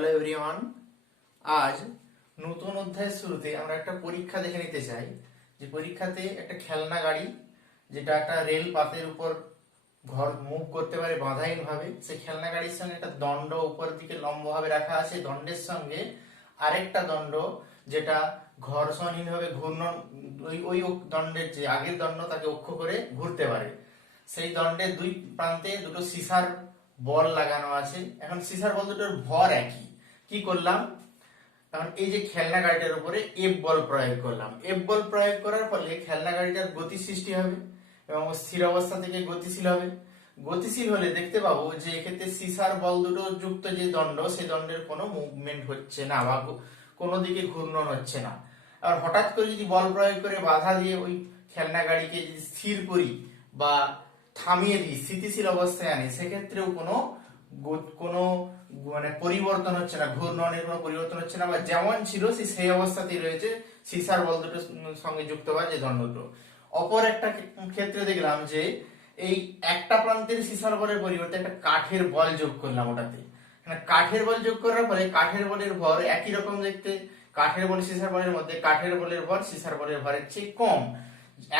Hello everyone. আজ নতুন অধ্যায়ের শুরুতে আমরা একটা পরীক্ষা দেখে নিতে চাই। যে পরীক্ষাতে একটা খেলনা গাড়ি, যেটা একটা রেল পাতের উপর ঘর মুভ করতে পারে বাঁধাহীন ভাবে, সেই খেলনা গাড়ির সঙ্গে একটা দণ্ড উপরের দিকে লম্বভাবে রাখা আছে। দণ্ডের সঙ্গে আরেকটা দণ্ড, যেটা ঘর্ষণহীন ভাবে ঘূর্ণন, ওই ওই দণ্ডের যে আগের দণ্ড তাকে অক্ষ করে ঘুরতে পারে। সেই দণ্ডের দুই প্রান্তে দুটো সিসার বল লাগানো আছে। এখন সিসার বল দুটোর ভর একই। কি করলাম? এখন এই যে খেলনা গাড়িটার উপরে এফ বল প্রয়োগ করলাম। এফ বল প্রয়োগ করার ফলে খেলনা গাড়িটার গতি সৃষ্টি হবে এবং স্থির অবস্থা থেকে গতিশীল হবে। গতিশীল হলে দেখতে পাবো যে এক্ষেত্রে সিসার বল দুটো যুক্ত যে দণ্ড, সেই দণ্ডের কোনো মুভমেন্ট হচ্ছে না বা কোনো দিকে ঘূর্ণন হচ্ছে না। আর হঠাৎ করে যদি বল প্রয়োগ করে বাধা দিয়ে ওই খেলনা গাড়িকে যদি স্থির করি বা থামিয়ে দিই, স্থিতিশীল অবস্থায় আনি, সেক্ষেত্রেও কোনো কোনো পরিবর্তন হচ্ছে না, ঘূর্ণনের কোনো পরিবর্তন হচ্ছে না, বা যেমন ছিল সেই অবস্থাতেই রয়েছে সিসার বল দুটোর সঙ্গে যুক্ত হওয়া যে দণ্ড দুটো। অপর একটা ক্ষেত্রে দেখলাম যে এই একটা প্রান্তের সিসার বলের পরিবর্তে একটা কাঠের বল যোগ করলাম ওটাতে। কাঠের বল যোগ করার ফলে কাঠের বলের ভর একই রকম দেখতে। কাঠের বল সিসার বলের মধ্যে কাঠের বলের ভর সিসার বলের ভরের চেয়ে কম।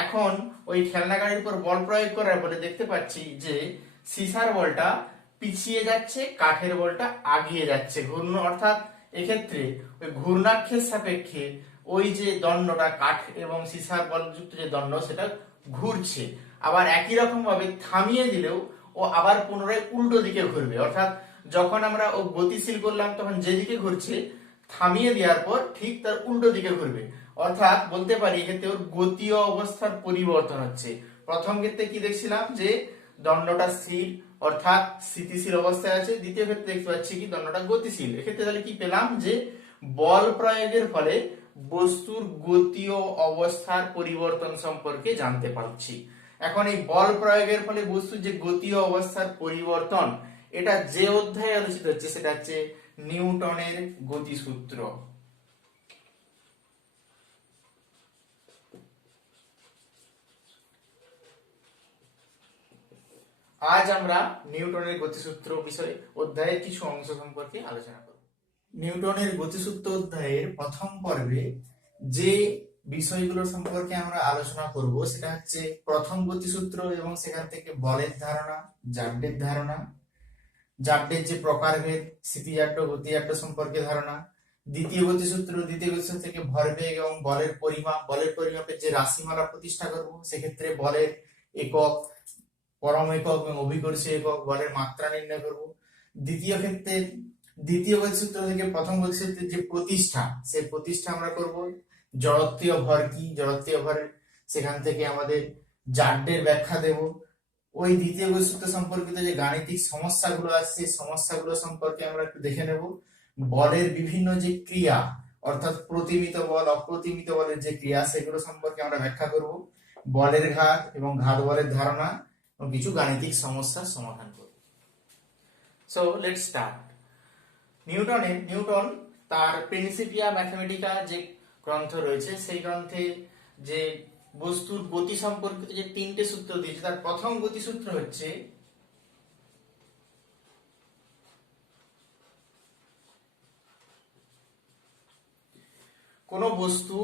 এখন ওই খেলনা গাড়ির উপর বল প্রয়োগ করার ফলে দেখতে পাচ্ছি যে সিসার বলটা পিছিয়ে যাচ্ছে, কাঠের বলটা আগিয়ে যাচ্ছে। ঘূর্ণ অর্থাৎ এক্ষেত্রে ওই ঘূর্ণাক্ষের সাপেক্ষে ওই যে দণ্ডটা, কাঠ এবং সিসার বল যুক্ত যে দণ্ড, সেটা ঘুরছে। আবার একই রকম ভাবে থামিয়ে দিলেও ও আবার পুনরায় উল্টো দিকে ঘুরবে। অর্থাৎ যখন আমরা ও গতিশীল করলাম তখন যেদিকে ঘুরছে, থামিয়ে দেওয়ার পর ঠিক তার উল্টো দিকে ঘুরবে। অর্থাৎ বলতে পারি এক্ষেত্রে ওর গতীয় অবস্থার পরিবর্তন হচ্ছে। প্রথম ক্ষেত্রে কি দেখছিলাম যে দণ্ডটা স্থির অর্থাৎ স্থিতিশীল অবস্থায় আছে। দ্বিতীয় ক্ষেত্রে দেখতে পাচ্ছি কি দণ্ডটা গতিশীল। এক্ষেত্রে তাহলে কি পেলাম যে বল প্রয়োগের ফলে বস্তুর গতীয় অবস্থার পরিবর্তন সম্পর্কে জানতে পারছি। এখন এই বল প্রয়োগের ফলে বস্তুর যে গতীয় অবস্থার পরিবর্তন, এটা যে অধ্যায়ে আলোচিত হচ্ছে সেটা হচ্ছে নিউটনের গতিসূত্র। আজ আমরা নিউটনের গতিসূত্র বিষয়ে অধ্যায়ের কিছু অংশ সম্পর্কে আলোচনা করব। নিউটনের গতিসূত্র অধ্যায়ের প্রথম পর্বে যে বিষয়গুলো সম্পর্কে আমরা আলোচনা করব সেটা হচ্ছে প্রথম গতিসূত্র এবং সেখান থেকে বলের ধারণা, জাড্ডের ধারণা, জাড্ডের যে প্রকারভেদ, স্থিতিজাড্য, গতিজাড্য সম্পর্কে ধারণা। দ্বিতীয় গতিসূত্র থেকে ভরবেগ এবং বলের পরিমাপ, বলের পরিমাপের যে রাশিমালা প্রতিষ্ঠা করব, সেক্ষেত্রে বলের একক, পরম একক এবং অভিকর্ষী একক, বলের মাত্রা নির্ণয় করব। দ্বিতীয় গতিসূত্র থেকে প্রথম গতিসূত্রের যে প্রতিষ্ঠা, সেই প্রতিষ্ঠা আমরা করব। জড়ত্বীয় ভর কি, জড়ত্বীয় ভরের সেখান থেকে আমাদের জাড্ডের ব্যাখ্যা দেব। ওই দ্বিতীয় গতিসূত্র সম্পর্কিত যে গাণিতিক সমস্যাগুলো আছে, সেই সমস্যাগুলো সম্পর্কে আমরা একটু দেখে নেব। বলের বিভিন্ন যে ক্রিয়া, অর্থাৎ প্রতিমিত বল, অপ্রতিমিত বলের যে ক্রিয়া, সেগুলো সম্পর্কে আমরা ব্যাখ্যা করব। বলের ঘাত এবং ঘাত বলের ধারণা এবং কিছু গাণিতিক সমস্যার সমাধান করব। So let's start. নিউটন তার প্রিন্সিপিয়া ম্যাথমেটিকা যে গ্রন্থ রয়েছে, সেই গ্রন্থে যে বস্তুর গতি সম্পর্কিত যে তিনটে সূত্র দিয়েছে, তার প্রথম গতিসূত্র হচ্ছে কোন বস্তু,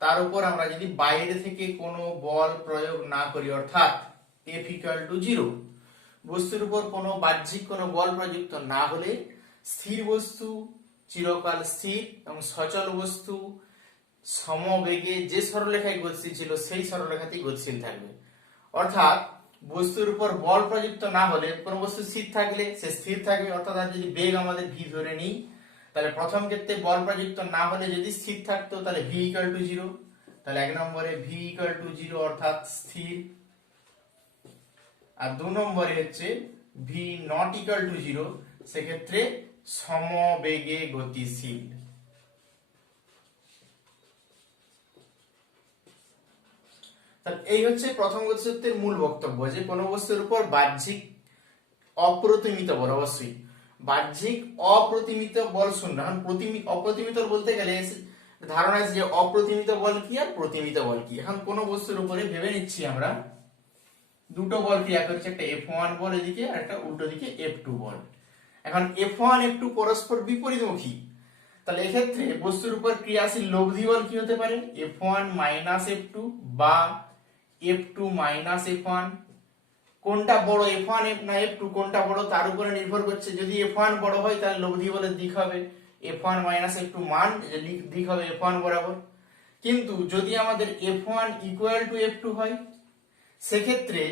তার উপর আমরা যদি বাইরে থেকে কোনো বল প্রয়োগ না করি, অর্থাৎ F=0, বস্তুর উপর কোনো বাহ্যিক কোনো বল প্রযুক্ত না হলে স্থির বস্তু চিরকাল স্থির এবং সচল বস্তু সমবেগে যে সরলরেখায় গতিশীল ছিল সেই সরলরেখাতেই গতিশীল থাকবে। অর্থাৎ বস্তুর উপর বল প্রযুক্ত না হলে কোনো বস্তু স্থির থাকলে সে স্থির থাকবে। অর্থাৎ যদি বেগ আমাদের v ধরে নিই, তাহলে প্রথম ক্ষেত্রে বল প্রযুক্ত না হলে যদি স্থির থাকতো তাহলে v=0, তাহলে এক নম্বরে v=0 অর্থাৎ স্থির। আর দু নম্বরে হচ্ছে v=0, সেক্ষেত্রে সমবেগে গতিশীল। এই হচ্ছে প্রথম গতিসূত্রের মূল বক্তব্য, যে কোনো বস্তুর উপর বাহ্যিক অপ্রতিমিত বল, অবশ্যই বাহ্যিক অপ্রতিমিত বল শূন্য। এখন অপ্রতিমিত বলতে গেলে ধারণা আছে যে অপ্রতিমিত বল কি আর প্রতিমিত বল কি। এখন কোন বস্তুর উপরে ভেবে নিচ্ছি আমরা দুটো বল ক্রিয়া করছে, একটা F1 বল এদিকে আর একটা উল্টো দিকে F2 বল। এখন F1 F2 পরস্পর বিপরীতমুখী, তাহলে এক্ষেত্রে বস্তুর উপর ক্রিয়াশীল লব্ধি বল কি হতে পারে? F1 মাইনাস F2 বা F2 মাইনাস F1। কোনটা বড়, F1 না F2 কোনটা বড় তার উপরে নির্ভর করছে। যদি F1 বড় হয় তাহলে লব্ধি বলের দিক হবে F1 মাইনাস F2, মান দিক হবে F1 বরাবর। কিন্তু যদি আমাদের F1 ইকুয়াল টু F2 হয়, সেক্ষেত্রে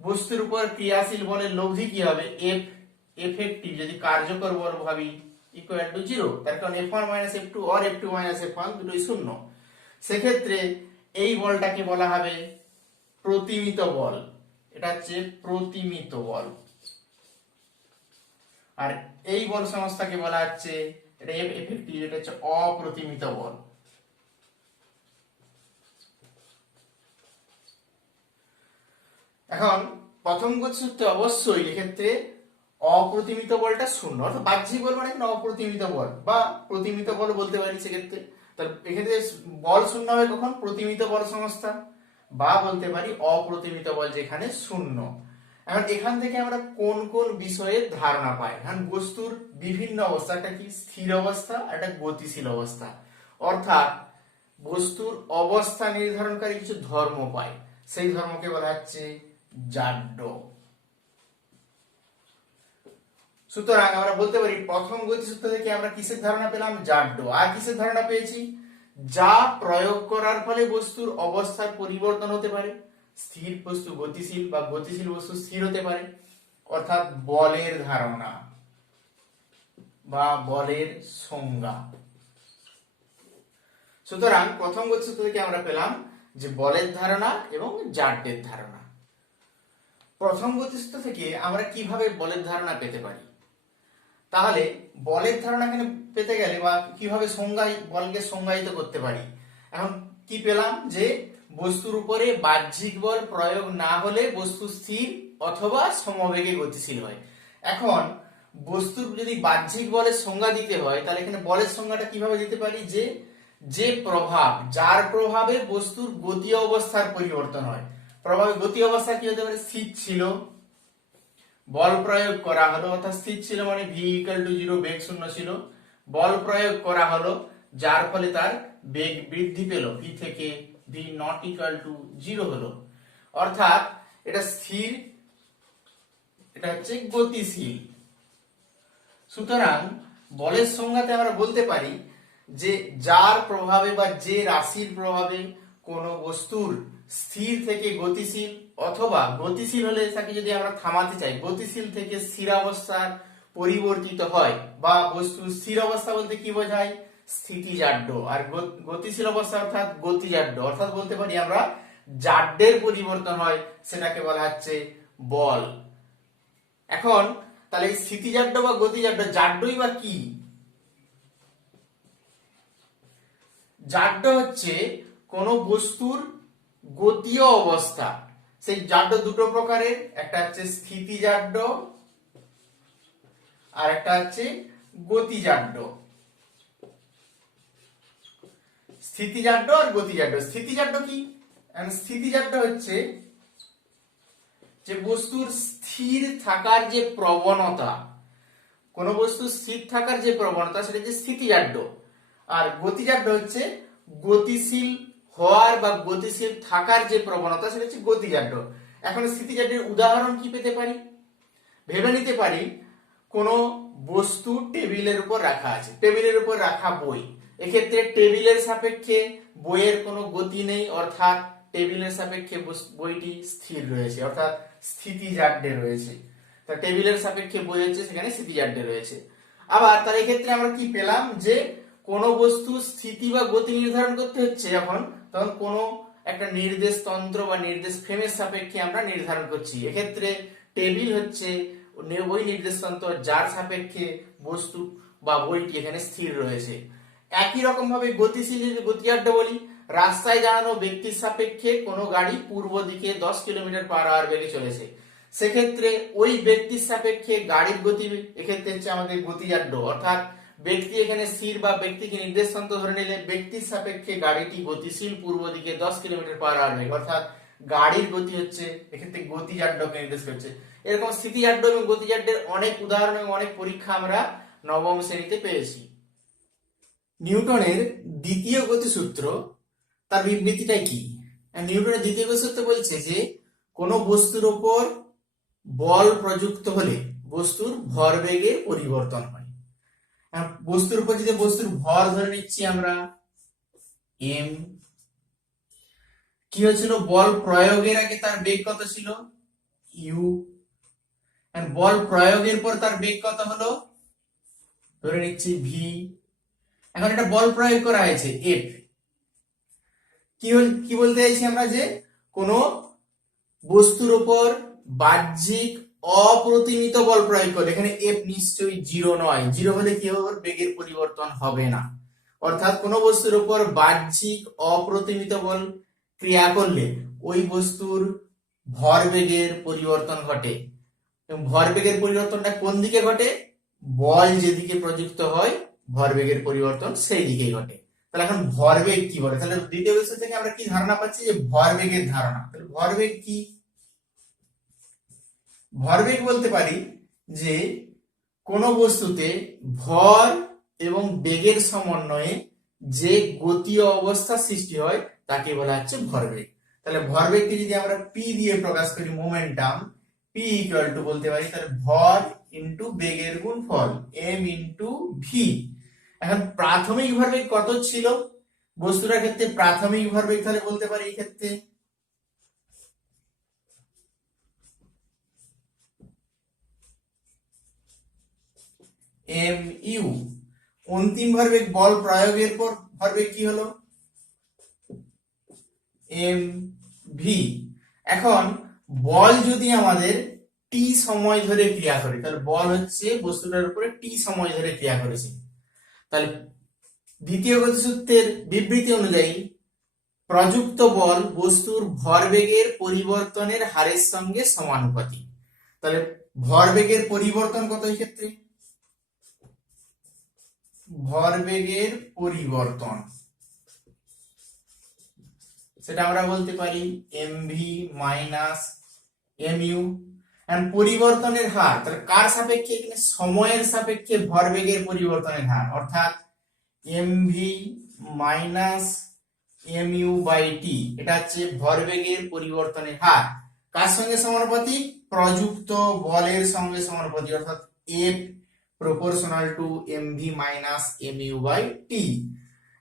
বস্তুর উপর ক্রিয়াশীল বলের লব্ধি কি হবে? F এফেক্টিভ যদি কার্যকর বল ভাবি ইকুয়াল টু 0, তার কারণ F1 মাইনাস F2 আর F2 মাইনাস F1 দুটোই শূন্য। সেক্ষেত্রে এই বলটাকে বলা হবে প্রতিমিত বল। এটা হচ্ছে প্রতিমিত বল। আর এই বল সংস্থাকে বলা হচ্ছে, এটা এফেক্টিভ, এটা হচ্ছে অপ্রতিমিত বল। এখন প্রথম গতিসূত্রে অবশ্যই এক্ষেত্রে অপ্রতিমিত বলটা শূন্য, অর্থাৎ বাহ্যিক বল মানে অপ্রতিমিত বল বা প্রতিমিত বল বলতে পারি। সেক্ষেত্রে তাহলে এক্ষেত্রে বল শূন্য হবে কখন? প্রতিমিত বল সংস্থা, বা বলতে পারি অপ্রতিমিত বল যেখানে শূন্য। এখন এখান থেকে আমরা কোন কোন বিষয়ের ধারণা পাই? এখন বস্তুর বিভিন্ন অবস্থা, একটা কি স্থির অবস্থা, একটা গতিশীল অবস্থা, অর্থাৎ বস্তুর অবস্থা নির্ধারণকারী কিছু ধর্ম পাই, সেই ধর্মকে বলা হচ্ছে জাড্য। সুতরাং আমরা বলতে পারি প্রথম গতিসূত্র থেকে আমরা কিসের ধারণা পেলাম? জাড্য। আর কিসের ধারণা পেয়েছি? যা প্রয়োগ করার ফলে বস্তুর অবস্থার পরিবর্তন হতে পারে। স্থির বস্তু গতিশীল বা গতিশীল বস্তু স্থির হতে পারে, অর্থাৎ বলের ধারণা বা বলের সংজ্ঞা। সুতরাং প্রথম গতিসূত্র থেকে আমরা পেলাম যে বলের ধারণা এবং জাড্যের ধারণা। প্রথম গতিসূত্র থেকে আমরা কিভাবে বলের ধারণা পেতে পারি? তাহলে বলের ধারণা এখানে পেতে গেলে বা কিভাবে বলকে সংজ্ঞায়িত করতে পারি? এখন কি পেলাম? যে বস্তুর উপরে বাহ্যিক বল প্রয়োগ না হলে বস্তু স্থির অথবা সমবেগে গতিশীল হয়। এখন বস্তুর যদি বাহ্যিক বলের সংজ্ঞা দিতে হয়, তাহলে এখানে বলের সংজ্ঞাটা কিভাবে দিতে পারি? যে প্রভাব, যার প্রভাবে বস্তুর গতি অবস্থার পরিবর্তন হয়। প্রভাবে গতি অবস্থা কি হতে পারে? স্থির ছিল, বল প্রয়োগ করা হলো, অর্থাৎ স্থির ছিল মানে v ইকুয়াল টু 0, বেগ শূন্য ছিল, বল প্রয়োগ করা হলো যার ফলে তার বেগ বৃদ্ধি পেল, v থেকে v নট ইকুয়াল টু 0 হলো, অর্থাৎ এটা স্থির, এটা হচ্ছে গতিশীল। সুতরাং বলের সংজ্ঞাতে আমরা বলতে পারি যে যার প্রভাবে বা যে রাশির প্রভাবে কোন বস্তুর স্থির থেকে গতিশীল, অথবা গতিশীল হলে তাকে যদি আমরা থামাতে চাই, গতিশীল থেকে স্থিরাবস্থার পরিবর্তিত হয়, বা বস্তু স্থির অবস্থা বলতে কি বোঝায়? স্থিতিজাড্য। আর গতিশীল অবস্থা অর্থাৎ গতিজাড্য, অর্থাৎ বলতে পারি আমরা জাড্যের পরিবর্তন হয়, সেটাকে বলা হচ্ছে বল। এখন তাহলে এই স্থিতিজাড্য বা গতিজাড্য, জাড্যই বা কি? জাড্য হচ্ছে কোন বস্তুর গতীয় অবস্থা। সেই জাড্য দুটো প্রকারের, একটা হচ্ছে স্থিতিজাড্য আর একটা হচ্ছে গতিজাড্য। স্থিতিজাড্য আর গতিজাড্য। স্থিতিজাড্য কি? স্থিতিজাড্য হচ্ছে যে বস্তুর স্থির থাকার যে প্রবণতা, কোন বস্তু স্থির থাকার যে প্রবণতা, সেটা হচ্ছে স্থিতিজাড্য। আর গতিজাড্য হচ্ছে গতিশীল হওয়ার বা গতিশীল থাকার যে প্রবণতা, সেটা হচ্ছে গতিজাড্য। এখন স্থিতিজাড্যের উদাহরণ কি পেতে পারি? ভেবে নিতে পারি কোন বস্তু টেবিলের উপর রাখা আছে, টেবিলের উপর রাখা বই, এক্ষেত্রে টেবিলের সাপেক্ষে বইয়ের কোনো গতি নেই, অর্থাৎ টেবিলের সাপেক্ষে বইটি স্থির রয়েছে, অর্থাৎ স্থিতিজাড্যে রয়েছে। তা টেবিলের সাপেক্ষে বই হচ্ছে, সেখানে স্থিতিজাড্যে রয়েছে। আবার তার এক্ষেত্রে আমরা কি পেলাম? যে কোন বস্তু স্থিতি বা গতি নির্ধারণ করতে হচ্ছে যখন, তখন কোন একটা নির্দেশ তন্ত্র বা নির্দেশ ফ্রেমের সাপেক্ষে আমরা নির্ধারণ করছি। এক্ষেত্রে টেবিল হচ্ছে ওই নির্দেশ তন্ত্র যার সাপেক্ষে বস্তু বা বইটি এখানে স্থির রয়েছে। একই রকম ভাবে গতিশীল যদি গতিজাড্য বলি, রাস্তায় দাঁড়ানো ব্যক্তির সাপেক্ষে কোনো গাড়ি পূর্ব দিকে 10 কিলোমিটার/আওয়ার বেগে চলেছে, সেক্ষেত্রে ওই ব্যক্তির সাপেক্ষে গাড়ির গতি এক্ষেত্রে হচ্ছে আমাদের গতিজাড্য, অর্থাৎ ব্যক্তি এখানে স্থির বা ব্যক্তিকে নির্দেশ তন্ত্র ধরে নিলে ব্যক্তির সাপেক্ষে গাড়িটি গতিশীল পূর্ব দিকে 10 কিলোমিটার/আওয়ার বেগ, অর্থাৎ গাড়ির গতি হচ্ছে এক্ষেত্রে গতিজাড্যকে নির্দেশ করছে। এরকম স্থিতিজাড্য এবং গতিজাড্যের অনেক উদাহরণ এবং অনেক পরীক্ষা আমরা নবম শ্রেণীতে পেয়েছি। নিউটনের দ্বিতীয় গতিসূত্র, তার বিবৃতিটা কি? নিউটনের দ্বিতীয় গতিসূত্র বলছে যে কোনো বস্তুর উপর বল প্রযুক্ত হলে বস্তুর ভরবেগের পরিবর্তন হয়। বস্তুর উপর যদি বস্তুর ভর ধরে নিচ্ছি আমরা এম, কি হয়েছিল, বল প্রয়োগের আগে তার বেগ কত ছিল ইউ, বল প্রয়োগের পর তার বেগ কত হলো ধরে নিচ্ছি ভি। এখন এটা বল প্রয়োগ করা হয়েছে এফ, কি বলতে চাইছি আমরা, যে কোন বস্তুর উপর বাহ্যিক অপ্রতিমিত বল প্রয়োগ করলে এখানে এফ নিশ্চয়ই জিরো নয়, জিরো হলে কি হবে, বেগের পরিবর্তন হবে না। অর্থাৎ কোন বস্তুর উপর বাহ্যিক অপ্রতিমিত বল ক্রিয়া করলে ওই বস্তুর ভরবেগের পরিবর্তন ঘটে। এবং ভরবেগের পরিবর্তনটা কোন দিকে ঘটে, বল যেদিকে প্রযুক্ত হয় ভরবেগের পরিবর্তন সেই দিকেই ঘটে। তাহলে এখন ভরবেগ কি বলে, তাহলে দ্বিতীয় বিষয় থেকে আমরা কি ধারণা পাচ্ছি, যে ভরবেগের ধারণা। তাহলে ভরবেগ কি, ভরবেগ বলতে পারি যে কোন বস্তুতে ভর এবং বেগের সমন্বয়ে যে গতীয় অবস্থা সৃষ্টি হয় তাকে বলা হচ্ছে ভরবেগ। তাহলে ভরবেগকে যদি আমরা পি দিয়ে প্রকাশ করি, মোমেন্টাম, পি ইকুয়াল টু বলতে পারি তাহলে ভর ইন্টু বেগের গুণফল এম ইন্টু ভি। এখন প্রাথমিক ভরবেগ কত ছিল বস্তুটার ক্ষেত্রে, প্রাথমিক ভরবেগ তাহলে বলতে পারি এই ক্ষেত্রে এম ইউ। অন্তিম ভরবেগ বল প্রয়োগের পর ভরবেগ কি হলো এম ভি। এখন বল যদি আমাদের টি সময় ধরে ক্রিয়া করে, তাহলে বল হচ্ছে বস্তুটার উপরে টি সময় ধরে ক্রিয়া করেছে, তাহলে দ্বিতীয় গতিসূত্রের বিবৃতি অনুযায়ী প্রযুক্ত বল বস্তুর ভরবেগের পরিবর্তনের হারের সঙ্গে সমানুপাতিক। তাহলে ভরবেগের পরিবর্তন কত এই ক্ষেত্রে, ভরবেগের পরিবর্তন সেটা আমরা বলতে পারি এমভি মাইনাস এমইউ। পরিবর্তনের হার, তাহলে কার সাপেক্ষে, এখানে সময়ের সাপেক্ষে ভরবেগের পরিবর্তনের হার, অর্থাৎ এমভি মাইনাস এমইউ বাই টি, এটা হচ্ছে ভরবেগের পরিবর্তনের হার। কার সঙ্গে সমানুপাতিক, প্রযুক্ত বলের সঙ্গে সমানুপাতিক, অর্থাৎ f proportional to m v minus m u by t.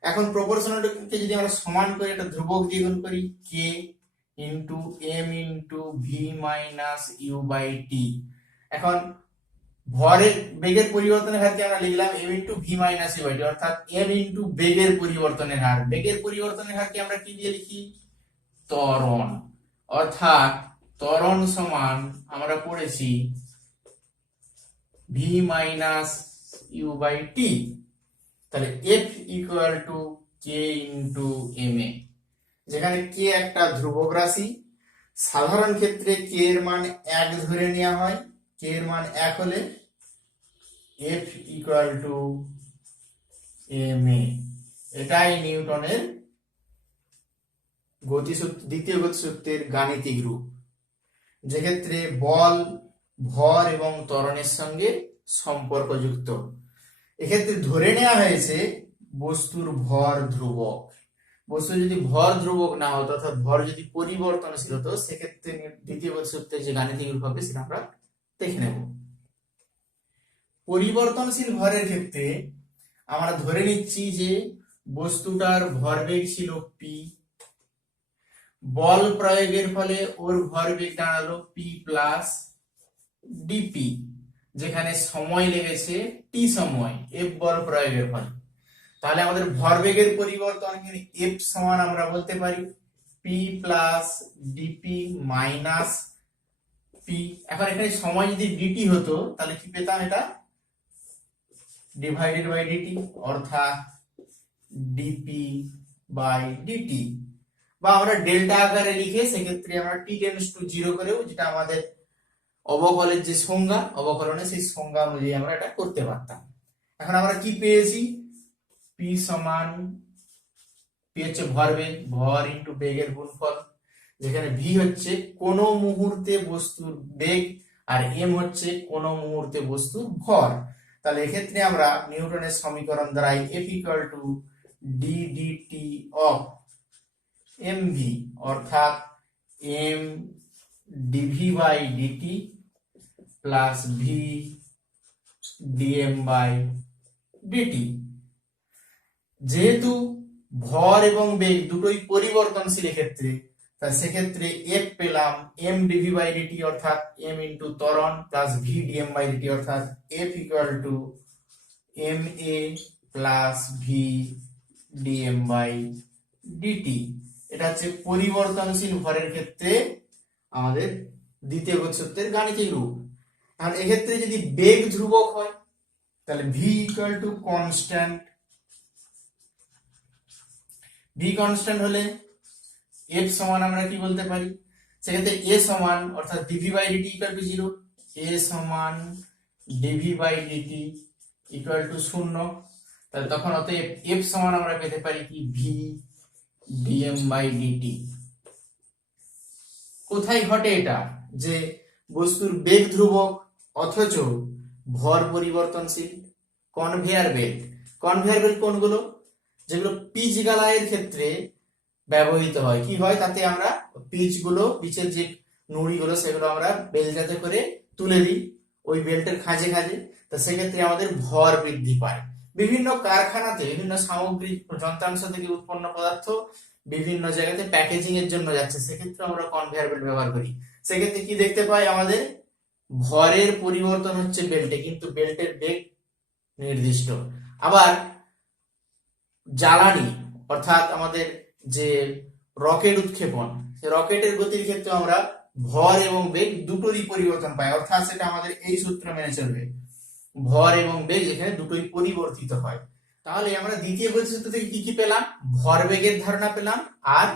এখন প্রপোর্শনালকে যদি আমরা সমান করে একটা ধ্রুবক দিয়ে গুণ করি, k into m into v minus u by t. এখন ভরের বেগের পরিবর্তনের হারকে আমরা লিখলাম m into v minus u by t, অর্থাৎ এম ইন্টু বেগের পরিবর্তনের হার। বেগের পরিবর্তনের হারকে আমরা কি দিয়ে লিখি, ত্বরণ, অর্থাৎ ত্বরণ সমান আমরা পড়েছি v minus u by t. তাহলে f equal to k into m a, যেখানে কে একটা ধ্রুবক রাশি, সাধারণ ক্ষেত্রে কে এর মান 1 ধরে নেওয়া হয়, কে এর মান 1 হলে এফ ইকুয়াল টু এম এ। এটাই নিউটনের গতিসূত্র, দ্বিতীয় গতিসূত্রের গাণিতিক রূপ, যেক্ষেত্রে বল, ভর এবং ত্বরণের সঙ্গে সম্পর্কযুক্ত। এক্ষেত্রে ধরে নেওয়া হয়েছে বস্তুর ভর ধ্রুবক। বস্তু যদি ভর ধ্রুবক না হতো, অর্থাৎ ভর যদি পরিবর্তনশীল হতো, সেক্ষেত্রে দ্বিতীয় গতিসূত্রের যে গাণিতিক রূপ হবে সেটা আমরা দেখে নেব। পরিবর্তনশীল ভরের ক্ষেত্রে আমরা ধরে নিচ্ছি যে বস্তুটার ভরবেগ ছিল পি, বল প্রয়োগের ফলে ওর ভরবেগ দাঁড়ালো পি প্লাস ডিপি, যেখানে সময় লেগেছে টি সময় এফ বল প্রয়োগের ফলে। তাহলে আমাদের ভরবেগের পরিবর্তন এখানে এফ সমান আমরা বলতে পারি P plus DP minus P. এখন এখানে সময় যদি ডিটি হতো তাহলে কি পেতাম, এটা ডিভাইডেড বাই ডিটি, অর্থাৎ ডিপি বাই ডিটি। বা আমরা ডেল্টা আকারে লিখে সেক্ষেত্রে আমরা টি টেন্ডস টু 0 করেও, যেটা আমাদের অবকলের যে সংজ্ঞা, অবকলনের সেই সংজ্ঞা অনুযায়ী আমরা এটা করতে পারতাম। এখন আমরা কি পেয়েছি, পি সমান, পি হচ্ছে ভরবেগ, ভর ইন্টু বেগের গুণফল, যেখানে ভি হচ্ছে কোন মুহূর্তে বস্তুর বেগ আর এম হচ্ছে কোন মুহূর্তে বস্তুর ভর। তাহলে এক্ষেত্রে আমরা নিউটনের সমীকরণ দ্বারাই f equal to d d t of m v, অর্থাৎ m d v by d t plus v d m by d t. যেহেতু ভর এবং বেগ দুটোই পরিবর্তনশীল ক্ষেত্রে, তাই সেক্ষেত্রে এফ পেলাম এম ডিভি বাই ডিটি অর্থাৎ এম ইন্টু ত্বরণ plus v d m by d t অর্থাৎ f equal to m a plus v d m by d t. এটা হচ্ছে পরিবর্তনশীল ভরের ক্ষেত্রে আমাদের দ্বিতীয় গতি সূত্রের গাণিতিক রূপ। আর এক্ষেত্রে যদি বেগ ধ্রুবক হয় তাহলে V equal to constant. V constant হলে এফ সমান আমরা কি বলতে পারি, সেক্ষেত্রে এ সমান অর্থাৎ DV by DT equal to 0, A সমান DV by DT equal to 0। তাহলে তখন অতএব এফ সমান আমরা পেতে পারি কি ভি ডিএম বাই ডিটি। কোথায় ঘটে এটা, যে বস্তুর বেগ ধ্রুবক অথচ ভর পরিবর্তনশীল? Conveyor belt. কনভেয়ার বেল্ট কোনগুলো? যেগুলো পিচ গালাইয়ের ক্ষেত্রে ব্যবহৃত হয়। কি হয় তাতে আমরা পিচের যে নুড়িগুলো সেগুলো আমরা বেলচাতে করে তুলে দিই ওই বেল্টের খাঁজে খাঁজে। তা সেক্ষেত্রে আমাদের ভর বৃদ্ধি পায়। বিভিন্ন কারখানাতে বিভিন্ন সামগ্রী যন্ত্রাংশ থেকে উৎপন্ন পদার্থ বিভিন্ন জায়গাতে প্যাকেজিং এর জন্য যাচ্ছে, সেক্ষেত্রে আমরা কনভেয়ার বেল্ট ব্যবহার করি। সেক্ষেত্রে কি দেখতে পাই, আমাদের ভরের পরিবর্তন হচ্ছে বেল্টে, কিন্তু বেল্টের বেগ নির্দিষ্ট। আবার জ্বালানি অর্থাৎ আমাদের যে রকেট উৎক্ষেপণ, সেই রকেটের গতির ক্ষেত্রে আমরা ভর এবং বেগ দুটোরই পরিবর্তন পাই, অর্থাৎ সেটা আমাদের এই সূত্র মেনে চলবে, ভর এবং বেগ এখানে দুটোই পরিবর্তিত হয়। তাহলে আমরা দ্বিতীয় গতিসূত্র থেকে কি কি পেলাম? ভর বেগের ধারণা পেলাম আর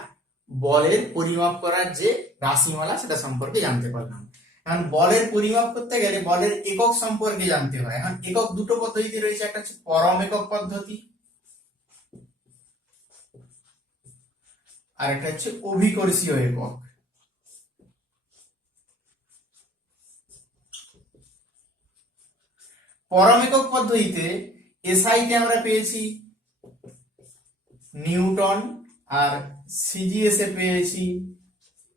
বলের পরিমাপ করার যে রাশিমালা সেটা সম্পর্কে জানতে পারলাম। এখন বলের পরিমাপ করতে গেলে বলের একক সম্পর্কে জানতে হয়। এখন একক দুটো পদ্ধতি রয়েছে, একটা হচ্ছে পরম একক পদ্ধতি আর একটা হচ্ছে অভিকর্ষীয় একক। পরম একক পদ্ধতিতে এসআই তে আমরা পেয়েছি নিউটন আর সিজিএস এ পেয়েছি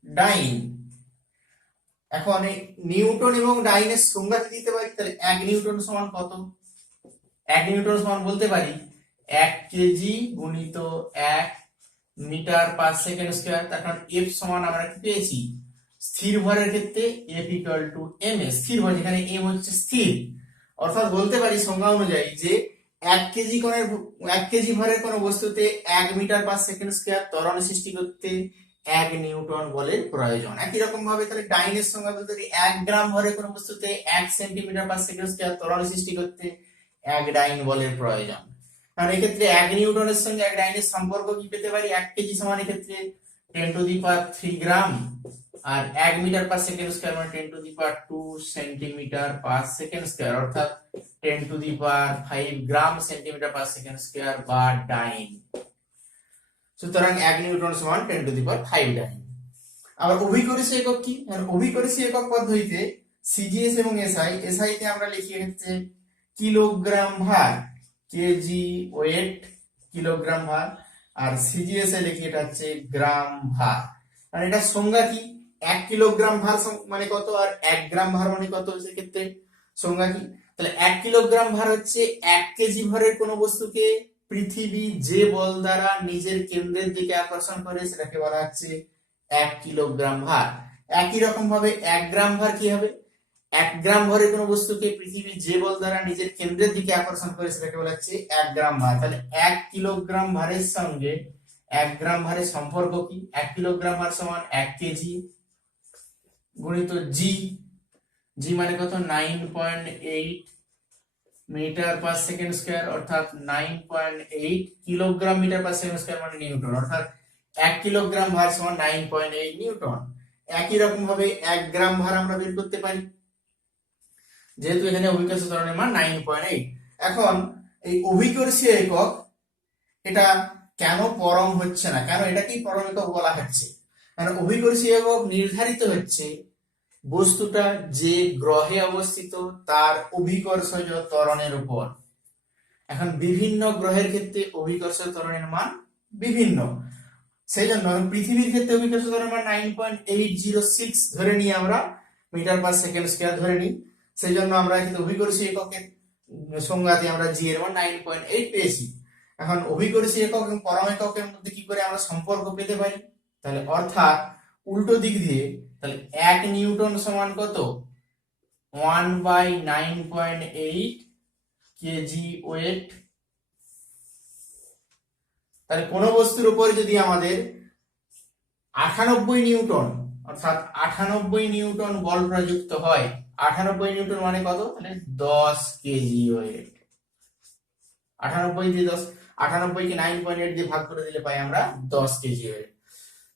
ডাইন। এখন এই নিউটন এবং ডাইনের সংজ্ঞা দিতে পারি, তাহলে 1 নিউটন সমান কত? 1 নিউটন সমান বলতে পারি 1 কেজি গুণিত 1 মিটার পার সেকেন্ড স্কয়ার। তার কারণ এফ সমান আমরা কি পেয়েছি, স্থির ভরের ক্ষেত্রে এফ ইকুয়াল টু এম এ, স্থির ভর যেখানে এম হচ্ছে স্থির। অর্থাৎ বলতে পারি সংজ্ঞা অনুযায়ী যে 1 কেজি ভরের কোন বস্তুতে 1 মিটার পার সেকেন্ড স্কয়ার ত্বরণ সৃষ্টি করতে 1 নিউটন বলের প্রয়োজন। একই রকম ভাবে তাহলে ডাইনের সংজ্ঞা বলতে পারি 1 গ্রাম ভরের কোন বস্তুতে 1 সেন্টিমিটার পার সেকেন্ড স্কয়ার ত্বরণ সৃষ্টি করতে 1 ডাইন বলের প্রয়োজন। কারণ এক্ষেত্রে 1 নিউটনের সঙ্গে 1 ডাইনের সম্পর্ক কি পেতে পারি, 1 কেজি সমান এক্ষেত্রে 10 টু দি পাওয়ার 3 গ্রাম আর 1 মিটার পার সেকেন্ড স্কয়ার মানে 10 to the power 2 centimetre per second square, অর্থাৎ 10 to the power 5 gram centimetre per second square বা ডাইন। সুতরাং 1 নিউটন সমান 10 টু দি পাওয়ার 5 ডাইন। আবার অভিকর্ষী একক কি? অভিকর্ষী একক পদ্ধতিতে সিজিএস এবং এসআই তে আমরা লিখি হচ্ছে কিলোগ্রাম ভার, কেজি ওয়েট কিলোগ্রাম ভার, আর সিজিএস এ লিখি এটা হচ্ছে গ্রাম ভার। আর এটা সংজ্ঞা কি, 1 কিলোগ্রাম ভার মানে কত আর 1 গ্রাম ভার মানে কত, সেক্ষেত্রে সংজ্ঞা কি? তাহলে 1 কিলোগ্রাম ভার হচ্ছে 1 কেজি ভরের কোন বস্তুকে পৃথিবী যে বল দ্বারা নিজের কেন্দ্রের দিকে আকর্ষণ করে সেটাকে বলা হচ্ছে 1 কিলোগ্রাম ভার। একই রকম ভাবে 1 গ্রাম ভার কি হবে, 1 গ্রাম ভরের কোন বস্তুকে পৃথিবী যে বল দ্বারা নিজের কেন্দ্রের দিকে আকর্ষণ করে সেটাকে বলা হচ্ছে 1 গ্রাম ভার। তাহলে 1 কিলোগ্রাম ভারের সঙ্গে 1 গ্রাম ভারের সম্পর্ক কি? 1 কিলোগ্রাম ভার সমান 1 কেজি গুণিত জি, জি মানে কত 9.8 মিটার পার সেকেন্ড স্কয়ার, অর্থাৎ 9.8 kilogram metre per second square মানে নিউটন, অর্থাৎ 1 কিলোগ্রাম ভার সমান 9.8 নিউটন। একই রকম ভাবে 1 গ্রাম ভার আমরা বের করতে পারি, যেহেতু এখানে অভিকর্ষী ত্বরণের মান 9.8। এখন এই অভিকর্ষী একক এটা কেন পরম হচ্ছে না, কেন এটাকেই পরম একক বলা হচ্ছে? কারণ অভিকর্ষী একক নির্ধারিত হচ্ছে বস্তুটা যে গ্রহে অবস্থিত তার অভিকর্ষজ ত্বরণের উপর। এখন বিভিন্ন গ্রহের ক্ষেত্রে অভিকর্ষজ ত্বরণের মান বিভিন্ন, সেই জন্য পৃথিবীর ক্ষেত্রে অভিকর্ষজ ত্বরণের মান 9.806 ধরে নিই আমরা, মিটার পার সেকেন্ড স্কয়ার ধরে নিই। সেই জন্য আমরা কিন্তু অভিকর্ষী এককের সংজ্ঞাতে আমরা জি এর মান 9.8 পেয়েছি। এখন অভিকর্ষী একক এবং পরম এককের মধ্যে কি করে আমরা সম্পর্ক পেতে পারি? তাহলে অর্থাৎ উল্টো দিক দিয়ে, তাহলে 1 নিউটন সমান কত? 1/9.8 কেজি ওয়েট। তাহলে কোন বস্তুর উপর যদি আমাদের 98 নিউটন অর্থাৎ 98 নিউটন বল প্রযুক্ত হয়, 98 নিউটন মানে কত? তাহলে 10 কেজি ওয়েট। 98 দিয়ে 10, 98 কে 9.8 দিয়ে ভাগ করে দিলে পাই আমরা 10 কেজি ওয়েট।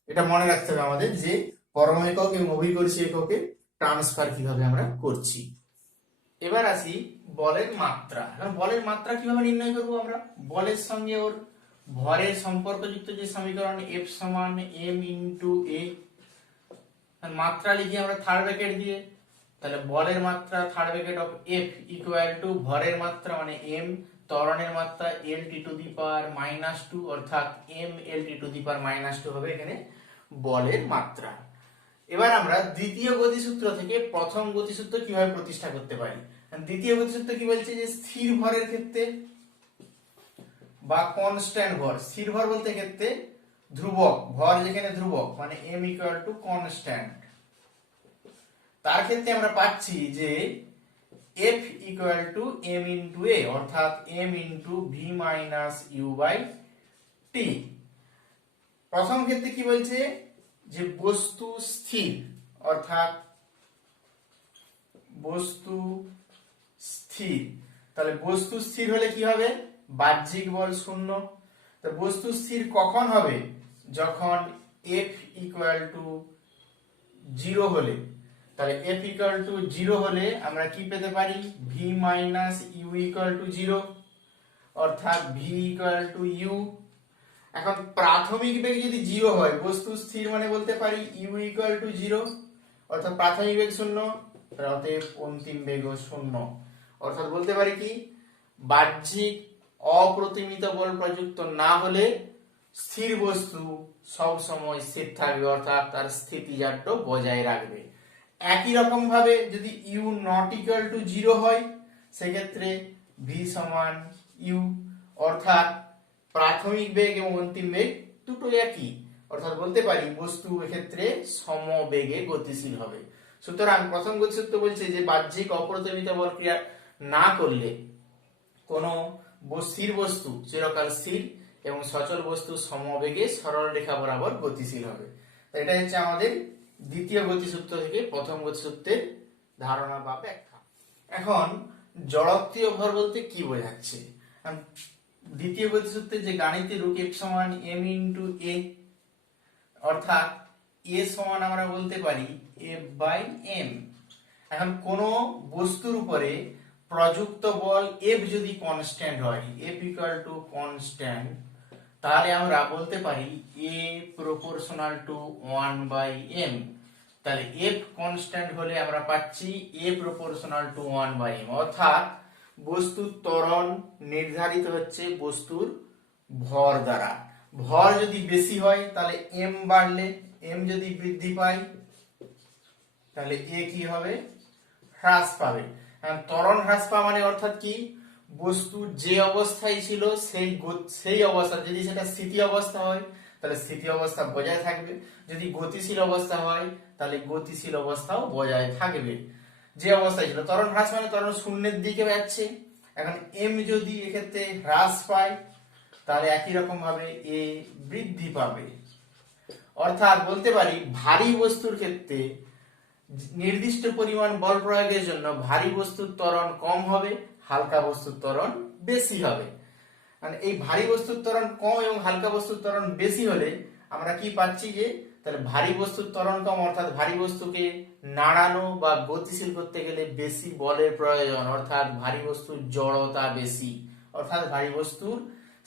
এটা মনে রাখতে হবে আমাদের যে পরম একক এবং অভিকর্ষী এককে ট্রান্সফার কিভাবে আমরা করছি। এবার আসি বলের মাত্রা। এখন বলের মাত্রা কিভাবে নির্ণয় করব আমরা? বলের সঙ্গে ওর ভরের সম্পর্কযুক্ত যে সমীকরণ F সমান m ইনটু a, মাত্রা লিখি আমরা থার্ড ব্র্যাকেট দিয়ে। তাহলে বলের মাত্রা third bracket of F equal to ভরের মাত্রা মানে m, ত্বরণের মাত্রা l t to the power -2 অর্থাৎ m l t to the power -2 হবে এখানে বলের মাত্রা। এবার আমরা দ্বিতীয় গতিসূত্র থেকে প্রথম গতিসূত্র কিভাবে প্রতিষ্ঠা করতে পারি? দ্বিতীয় গতিসূত্র কি বলছে যে স্থির ভরের ক্ষেত্রে বা কনস্ট্যান্ট ভর, স্থির ভর বলতে ক্ষেত্রে ধ্রুবক ভর, যেখানে ধ্রুবক মানে m ইকুয়াল টু কনস্ট্যান্ট, তার ক্ষেত্রে আমরা পাচ্ছি যে F equal to m into a অর্থাৎ m into v minus u by t। প্রথম ক্ষেত্রে কি বলছে যে বস্তু স্থির, অর্থাৎ বস্তু স্থির। তাহলে বস্তু স্থির হলে কি হবে? বাহ্যিক বল শূন্য। তো বস্তু স্থির কখন হবে? যখন F ইকুয়াল টু 0 হলে। তাহলে F ইকুয়াল টু 0 হলে আমরা কি পেতে পারি? v minus u equal to 0 অর্থাৎ v ইকুয়াল টু u। এখন প্রাথমিক বেগ যদি 0 হয়, বস্তু স্থির মানে বলতে পারি u ইকুয়াল টু 0 অর্থাৎ প্রাথমিক বেগ শূন্য, অতএব অন্তিম বেগও শূন্য। অর্থাৎ বলতে পারি কি, বাহ্যিক অপ্রতিমিত বল প্রযুক্ত না হলে স্থির বস্তু সব সময় স্থির থাকবে, অর্থাৎ তার স্থিতিজাড্য বজায় রাখবে। একই রকম ভাবে যদি u নট ইকুয়াল টু 0 হয়, সেক্ষেত্রে v সমান u, অর্থাৎ প্রাথমিক বেগ এবং অন্তিম বেগ দুটো একই, অর্থাৎ বলতে পারি বস্তু এক্ষেত্রে সমবেগে গতিশীল হবে। সুতরাং প্রথম গতিসূত্র বলছে যে বাহ্যিক অপ্রতিমিত বল ক্রিয়া না করলে কোনো স্থির বস্তু চিরকাল স্থির এবং সচল বস্তু সমবেগে সরল রেখা বরাবর গতিশীল হবে। এটা হচ্ছে আমাদের দ্বিতীয় গতিসূত্র থেকে প্রথম গতিসূত্রের ধারণা বা ব্যাখ্যা। এখন জড়ত্বীয় ভর বলতে কি বোঝাচ্ছে? দ্বিতীয় গতিসূত্রের যে গাণিতিক রূপ F সমান m ইনটু a, অর্থাৎ a সমান আমরা বলতে পারি F বাই m। এখন কোন বস্তুর উপরে প্রযুক্ত বল F যদি কনস্ট্যান্ট হয়, F ইকুয়াল টু কনস্ট্যান্ট, তাহলে আমরা বলতে পারি a proportional to 1 by m। তাহলে F কনস্ট্যান্ট হলে আমরা পাচ্ছি a proportional to 1 by m, অর্থাৎ বস্তুর ত্বরণ নির্ধারিত হচ্ছে বস্তুর ভর দ্বারা। ভর যদি বেশি হয় তাহলে m বাড়লে, m যদি বৃদ্ধি পায় তাহলে a কি হবে? হ্রাস পাবে। ত্বরণ হ্রাস পাওয়া মানে অর্থাৎ কি, বস্তু যে অবস্থায় ছিল সেই অবস্থা, যদি সেটা স্থিতি অবস্থা হয় তাহলে স্থিতি অবস্থা বজায় থাকবে, যদি গতিশীল অবস্থা হয় তাহলে গতিশীল অবস্থাও বজায় থাকবে। যে অবস্থায় ছিল, ত্বরণ হ্রাস মানে ত্বরণ শূন্যের দিকে যাচ্ছে। এখন m যদি এক্ষেত্রে হ্রাস পায় তাহলে একই রকম ভাবে a বৃদ্ধি পাবে। অর্থাৎ বলতে পারি ভারী বস্তুর ক্ষেত্রে নির্দিষ্ট পরিমাণ বল প্রয়োগের জন্য ভারী বস্তুর ত্বরণ কম হবে, হালকা বস্তুর ত্বরণ বেশি হবে। মানে এই ভারী বস্তুর ত্বরণ কম এবং হালকা বস্তুর ত্বরণ বেশি হলে আমরা কি পাচ্ছি যে তাহলে ভারী বস্তুর ত্বরণ কম, অর্থাৎ ভারী বস্তুকে নাড়ানো বা গতিশীল করতে গেলে বেশি বলের প্রয়োজন, অর্থাৎ ভারী বস্তুর জড়তা বেশি, অর্থাৎ ভারী বস্তুর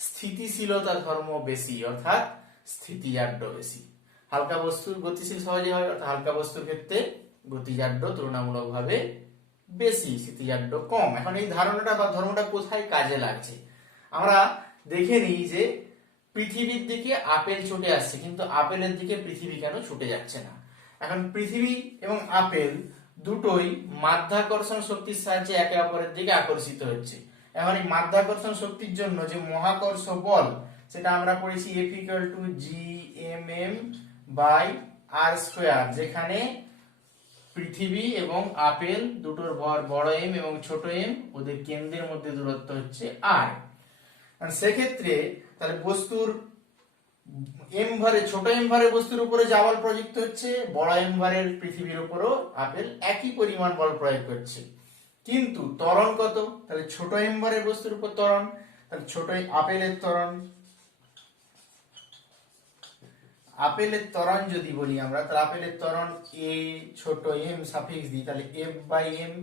স্থিতিশীলতা ধর্ম বেশি, অর্থাৎ স্থিতিজাড্য বেশি। হালকা বস্তুর গতিশীল সহজে হয়, অর্থাৎ হালকা বস্তুর ক্ষেত্রে গতিজাড্য তুলনামূলকভাবে বেশি, স্থিতিজাড্য কম। এখন এই ধারণাটা বা ধর্মটা কোথায় কাজে লাগছে? আমরা দেখে নিই যে পৃথিবীর দিকে আপেল ছুটে আসছে, কিন্তু আপেলের দিকে পৃথিবী কেন ছুটে যাচ্ছে না? এখন পৃথিবী এবং আপেল দুটোই মাধ্যাকর্ষণ শক্তির সাহায্যে একে অপরের দিকে আকর্ষিত হচ্ছে। এখন এই মাধ্যাকর্ষণ শক্তির জন্য যে মহাকর্ষ বল, সেটা আমরা পড়েছি F=Gmm/r², যেখানে পৃথিবী এবং আপেল দুটোর ভর বড় এম এবং ছোট এম, ওদের কেন্দ্রের মধ্যে দূরত্ব হচ্ছে আর। সেক্ষেত্রে তাহলে বস্তুর এম ভরে, ছোট এম ভরে বস্তুর উপরে যা বল প্রযুক্ত হচ্ছে, বড় এম ভরের পৃথিবীর উপরও আপেল একই পরিমাণ বল প্রয়োগ করছে। কিন্তু ত্বরণ কত? তাহলে ছোট এম ভরের বস্তুর উপর ত্বরণ, তাহলে ছোট আপেলের ত্বরণ, আপেলের ত্বরণ যদি বলি আমরা, তাহলে আপেলের ত্বরণ এ ছোট এম সাফিক্স দিই, তাহলে F/m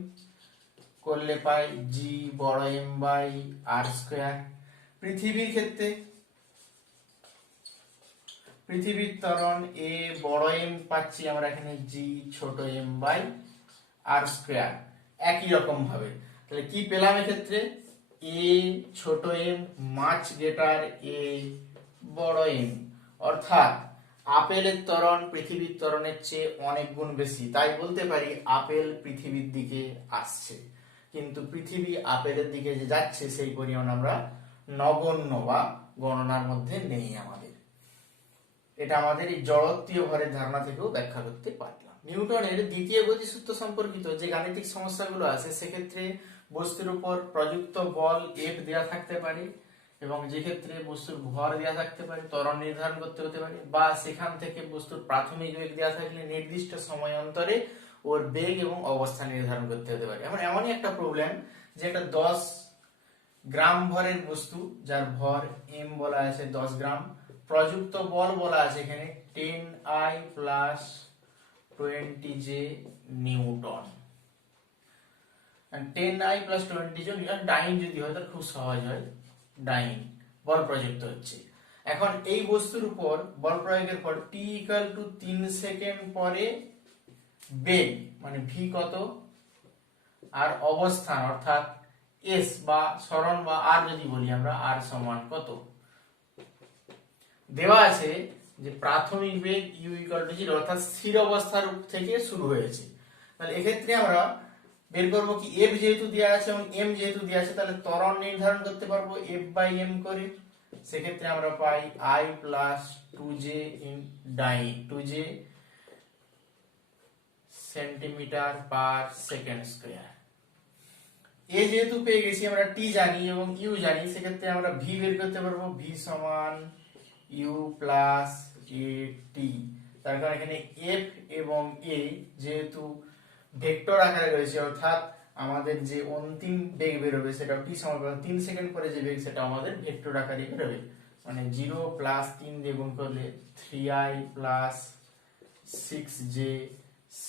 করলে পাই G বড় এম বাই r²। পৃথিবীর ক্ষেত্রে পৃথিবীর ত্বরণ এ বড় এম পাচ্ছি আমরা এখানে G ছোট এম বাই r²। একই রকম ভাবে তাহলে কি পেলাম এক্ষেত্রে? এ ছোট এম মাচ গ্রেটার এ বড় এম, অর্থাৎ আপেলের ত্বরণ পৃথিবীর ত্বরণের চেয়ে অনেক গুণ বেশি। তাই বলতে পারি আপেল পৃথিবীর দিকে আসছে, কিন্তু পৃথিবী আপেলের দিকে যে যাচ্ছে সেই পরিমাণ আমরা নগণ্য বা গণনার মধ্যে নেই আমাদের। এটা আমাদের এই জড়ত্বীয় ভরের ধারণা থেকেও ব্যাখ্যা করতে পারলাম। নিউটনের দ্বিতীয় গতিসূত্র সম্পর্কিত যে গাণিতিক সমস্যাগুলো আছে, সেক্ষেত্রে বস্তুর উপর প্রযুক্ত বল F দেওয়া থাকতে পারে, এবং যে ক্ষেত্রে বস্তুর ভর দেওয়া থাকতে পারে, ত্বরণ নির্ধারণ করতে হতে পারে, বা সেখান থেকে বস্তুর প্রাথমিক বেগ দেওয়া থাকলে নির্দিষ্ট সময় অন্তরে ওর বেগ এবং অবস্থান নির্ধারণ করতে হতে পারে। এখন এমনই একটা প্রবলেম যে একটা 10 গ্রাম ভরের বস্তু, যার ভর m বলা আছে 10 গ্রাম, প্রযুক্ত বল বলা আছে এখানে 10I plus 20J newton. 10I plus 20J newton, dyne যদি হয় তাহলে খুব সহজ হয়, ডাইন বল প্রযুক্ত হচ্ছে। এখন এই বস্তুর উপর বল প্রয়োগের পর t = 3 সেকেন্ড পরে বেগ মানে v কত, আর অবস্থান অর্থাৎ s বা সরণ বা r যদি বলি আমরা, r সমান কত দেওয়া আছে। যে প্রাথমিক বেগ u = 0, অর্থাৎ স্থির অবস্থার থেকে শুরু হয়েছে। তাহলে এক্ষেত্রে আমরা বের করব কি, f যেহেতু দেওয়া আছে এবং m যেহেতু দেওয়া আছে, তাহলে ত্বরণ নির্ধারণ করতে পারবো F/m করে। সেক্ষেত্রে আমরা পাই I plus 2J centimetre per second square. A যেহেতু পেয়ে গেছি, আমরা টি জানি এবং ইউ জানি, সেক্ষেত্রে আমরা ভি বের করতে পারবো, ভি সমান ইউ প্লাস এ টি। তার কারণ এখানে এফ এবং এ যেহেতু ভেক্টর আকারে রয়েছে, অর্থাৎ আমাদের যে অন্তিম বেগ বেরোবে সেটা টি সমান 3 সেকেন্ড পরে যে বেগ সেটা আমাদের ভেক্টর আকারে বেরোবে, মানে 0 প্লাস 3 দিয়ে গুণ করলে 3I plus 6J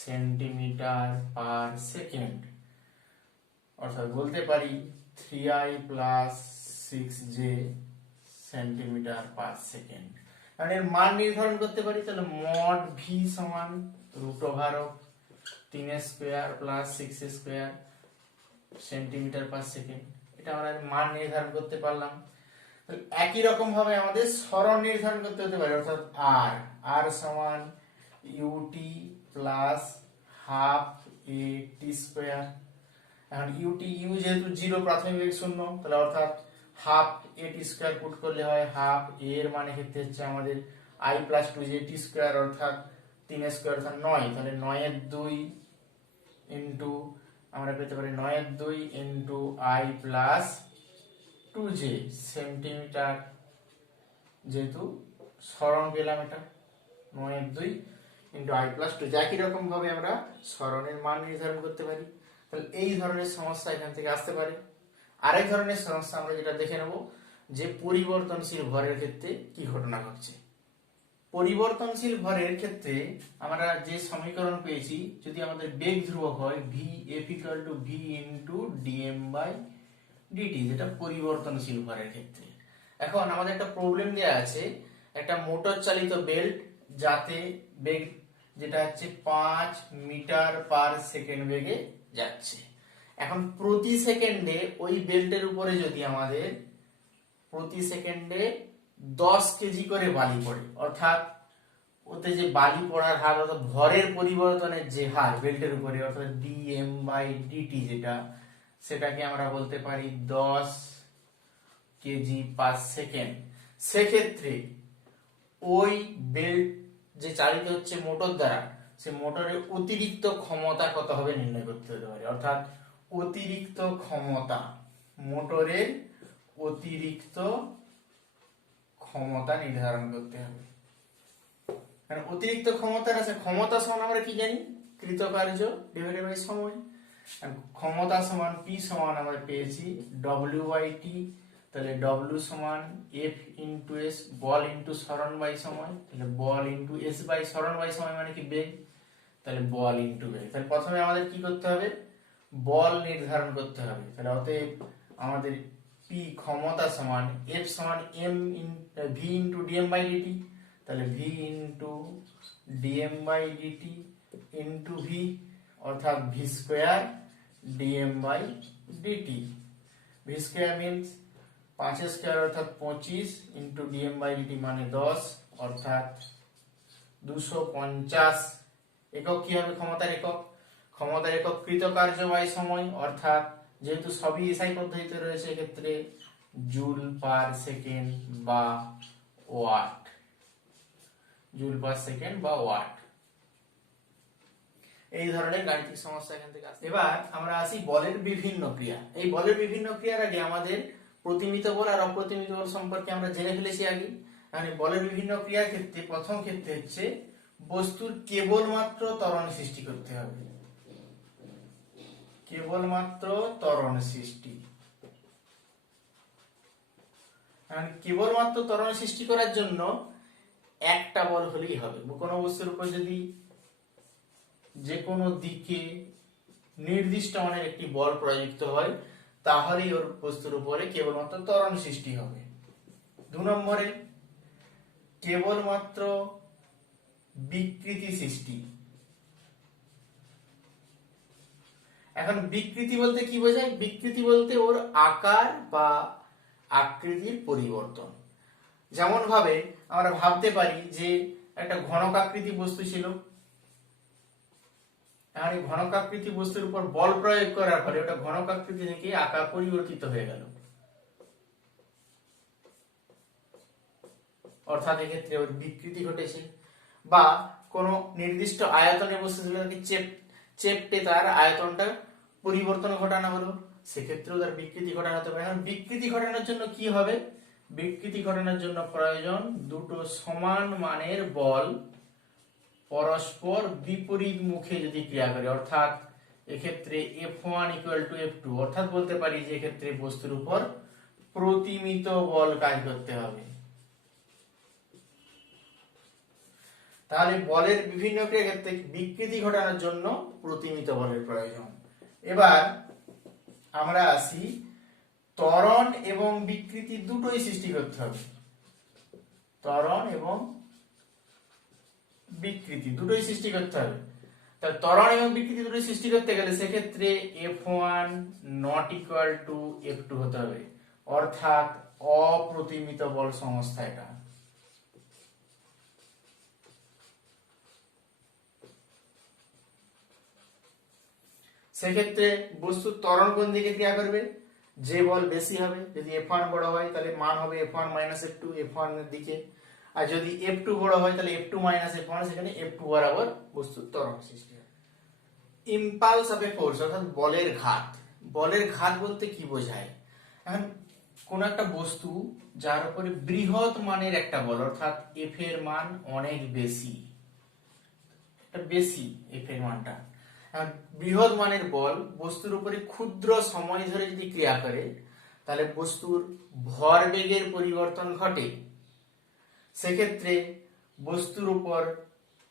centimetre per second, অর্থাৎ বলতে পারি 3I plus 6J centimetre per second. কারণ এর মান নির্ধারণ করতে পারি, তাহলে মড ভি সমান √3² প্লাস 6² সেন্টিমিটার পার সেকেন্ড। এটা আমরা মান নির্ধারণ করতে পারলাম। তাহলে একই রকম ভাবে আমাদের সরণ নির্ধারণ করতে হতে পারে, অর্থাৎ r সমান ইউটি প্লাস হাফ এ টি স্কয়ার। এখন ইউ যেহেতু 0, প্রাথমিক বেগ 0, তাহলে অর্থাৎ হাফ এ টি স্কয়ার পুট করলে হয় হাফ এ এর মানে ক্ষেত্রে হচ্ছে আমাদের I plus 2J T square, অর্থাৎ 3 স্কয়ার অর্থাৎ 9, তাহলে 9/2 ইনটু আমরা পেতে পারি 9/2 into I plus 2J centimetre, যেহেতু সরণ পেলাম এটা 9/2 ইনটু I প্লাস 2J। একই রকম ভাবে আমরা সরণের মান নির্ধারণ করতে পারি। তাহলে এই ধরনের সমস্যা এখান থেকে আসতে পারে। আরেক ধরনের সমস্যা আমরা যেটা দেখে নেব, যে পরিবর্তনশীল ভরের ক্ষেত্রে কি ঘটনা ঘটছে। পরিবর্তনশীল ভরের ক্ষেত্রে আমরা যে সমীকরণ পেয়েছি, যদি আমাদের বেগ ধ্রুবক হয় v F=v dm/dt, যেটা পরিবর্তনশীল ভরের ক্ষেত্রে। এখন আমাদের একটা প্রবলেম দেয়া আছে, একটা মোটর চালিত বেল্ট যাতে বেগ যেটা হচ্ছে 5 মিটার পার সেকেন্ড বেগে যাচ্ছে। এখন প্রতি সেকেন্ডে ওই বেল্টের উপরে যদি আমাদের প্রতি সেকেন্ডে 10 কেজি করে বালি পড়ে, অর্থাৎ ওতে যে বালি পড়ার হার অর্থাৎ ভরের পরিবর্তনের যে হার বেল্টের উপরে অর্থাৎ dm/dt যেটা, সেটাকে আমরা বলতে পারি 10 কেজি পার সেকেন্ড। সেক্ষেত্রে ওই বেল্ট যে চালিত হচ্ছে মোটর দ্বারা, সে মোটরের অতিরিক্ত ক্ষমতা কত হবে নির্ণয় করতে হতে পারে। অর্থাৎ অতিরিক্ত ক্ষমতা, মোটরের অতিরিক্ত ক্ষমতা নির্ধারণ করতে হবে। কারণ অতিরিক্ত ক্ষমতা আছে, ক্ষমতা সমান আমরা কি জানি, কৃতকার্য ডিভাইডেড বাই সময়। ক্ষমতা সমান P সমান আমরা পেয়েছি W/T, তাহলে W সমান F ইন্টু S, বল ইন্টু সরণ বাই সময়, তাহলে বল ইন্টু S বাই সরণ বাই সময় মানে কি বেগ, তাহলে বল ইন্টু বেগ। তাহলে প্রথমে আমাদের কি করতে হবে, বল নির্ধারণ করতে হবে। তাহলে অতএব আমাদের P ক্ষমতা সমান F সমান V ইন্টু dm/dt, তাহলে V into dm/dt into V অর্থাৎ V square dm/dt। V square means 5 square অর্থাৎ 25 ইন্টু dm/dt মানে 10 অর্থাৎ 250 একক। কি হবে ক্ষমতার একক, ক্ষমতার একক কৃতকার্য বাই সময়, অর্থাৎ যেহেতু সবই এসআই পদ্ধতিতে রয়েছে এক্ষেত্রে জুল পার সেকেন্ড বা ওয়াট, জুল পার সেকেন্ড বা ওয়াট। এই ধরনের গাণিতিক সমস্যা এখান থেকে আসে। এবার আমরা আসি বলের বিভিন্ন ক্রিয়া। এই বলের বিভিন্ন ক্রিয়ার আগে আমাদের প্রতিমিত বল আর অপ্রতিমিত বল সম্পর্কে আমরা জেনে ফেলেছি আগে। মানে বলের বিভিন্ন ক্রিয়ার ক্ষেত্রে প্রথম ক্ষেত্রে হচ্ছে বস্তুর কেবলমাত্র ত্বরণ সৃষ্টি করতে হবে, কেবলমাত্র ত্বরণ সৃষ্টি। কেবলমাত্র ত্বরণ সৃষ্টি করার জন্য একটা বল হলেই হবে। কোনো বস্তুর উপর যদি যে কোনো দিকে নির্দিষ্ট মানের একটি বল প্রযুক্ত হয় তাহলেই ওর বস্তুর উপরে কেবলমাত্র ত্বরণ সৃষ্টি হবে। 2 নম্বরে কেবলমাত্র বিকৃতি সৃষ্টি। এখন বিকৃতি বলতে কি বোঝায়, বিকৃতি বলতে ওর আকার বা আকৃতির পরিবর্তন। যেমন ভাবে আমরা ভাবতে পারি যে একটা ঘনকাকৃতি বস্তু ছিল, আর এই ঘনকাকৃতি বস্তুর উপর বল প্রয়োগ করার ফলে ওটা ঘনকাকৃতি থেকে আকার পরিবর্তিত হয়ে গেল, অর্থাৎ এক্ষেত্রে ওর বিকৃতি ঘটেছে। বা কোনো নির্দিষ্ট আয়তনে বস্তু ছিল, চেপটে তার আয়তনটা পরিবর্তন ঘটানো হলো, সেক্ষেত্রেও তার বিকৃতি ঘটানো হতে পারে। এখন বিকৃতি ঘটানোর জন্য কি হবে, বিকৃতি ঘটানোর জন্য প্রয়োজন দুটো সমান মানের বল পরস্পর বিপরীত মুখে যদি ক্রিয়া করে, অর্থাৎ এক্ষেত্রে F1 = F2, অর্থাৎ বলতে পারি যে এক্ষেত্রে বস্তুর উপর প্রতিমিত বল কাজ করতে হবে। তাহলে বলের বিভিন্ন ক্রিয়ার ক্ষেত্রে বিকৃতি ঘটানোর জন্য প্রতিমিত বলের প্রয়োজন। এবার আমরা আসি ত্বরণ এবং বিকৃতি দুটোই সৃষ্টি করতে হবে, ত্বরণ এবং বিকৃতি দুটোই সৃষ্টি করতে হবে। তাহলে ত্বরণ এবং বিকৃতি দুটোই সৃষ্টি করতে গেলে সেক্ষেত্রে F1 ≠ F2 হতে হবে, অর্থাৎ অপ্রতিমিত বল সংস্থা এটা। সেক্ষেত্রে বস্তুর ত্বরণ কোন দিকে ক্রিয়া করবে, যে বল বেশি হবে, যদি F1 বড় হয় তাহলে মান হবে F1 - F2 F1 এর দিকে, আর যদি F2 বড় হয় তাহলে F2 - F1, সেখানে F2 বরাবর বস্তুর ত্বরণ সৃষ্টি হবে। ইম্পালস অফ এ ফোর্স অর্থাৎ বলের ঘাত। বলের ঘাত বলতে কি বোঝায়, এখন কোন একটা বস্তু যার উপরে বৃহৎ মানের একটা বল, অর্থাৎ F এর মান অনেক বেশি, এটা বেশি F এর মানটা, বৃহৎ মানের বল বস্তুর উপরে ক্ষুদ্র সময় ধরে যদি ক্রিয়া করে তাহলে বস্তুর ভরবেগের পরিবর্তন ঘটে। সেক্ষেত্রে বস্তুর উপর